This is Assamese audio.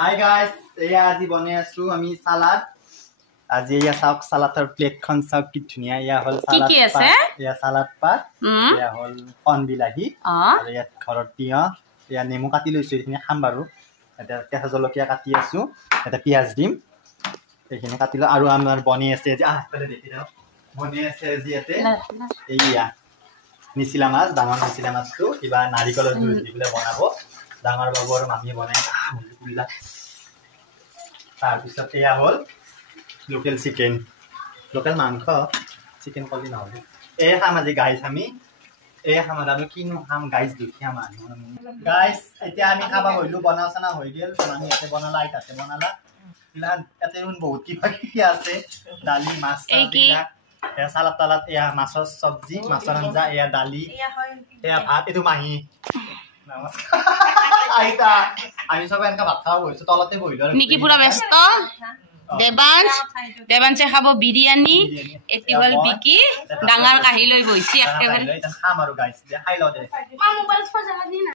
Hi guys, এয়া আজি বনাই আছো আমি সালাড। আজি এয়া সাক সালাডৰ প্লেটখন সব কি ধুনিয়া এয়া হল সালাড। কি আছে? এয়া সালাড পাত, এয়া হল কণ বিলাহী, আৰু ইয়াত ঘৰত তিয়হ, এয়া নেমু কাটি লৈছো এইখিনি খাম বাৰু। এটা কেঁচা জলকীয়া কাটি আছো, এটা পিয়াজ দিম। এইখিনি কাটিলো আৰু আমাৰ বনি আছে যে দেখি দাও। বনি আছে যে ইয়াতে এইয়া নিচিলা মাছ, ডাঙৰ নিচিলা মাছটো কিবা নাৰিকলৰ জুচ দি পেলাই বনাব। ডাঙৰ বাবু আৰু মামীয়ে বনাই তাৰপিছত এয়া হ'ল লোকেল চিকেন, লোকেল মাংস, চিকেন কলি নহ'লে এয়া খাম আজি গাইজ। আমি এয়া খাম আৰু কিনো খাম গাইজ, দুখীয়া মানুহ গাইজ। এতিয়া আমি খাব হইলো, বনা চানা হৈ গেল। আমি ইয়াতে বনালা, আইতাতে বনালা, ইয়াতে বহুত কিবা কিবি আছে, দালি মাছ এয়া চালাদ তালাদ, এয়া মাছৰ চব্জি, মাছৰ আঞ্জা, এয়া দালি, এয়া ভাত। এইটো মাহী আইতা। আমি সবাই এনেকা ভাত খাব বহিছো, তলতে বহিলো নিকি পুরা ব্যস্ত। দেবাংশে খাব বিরিয়ানি, এটি হল বিকি ডাঙৰ কাহি লৈ বহিছি একেবাৰে। খাম আৰু গাইছ খাই লও দে।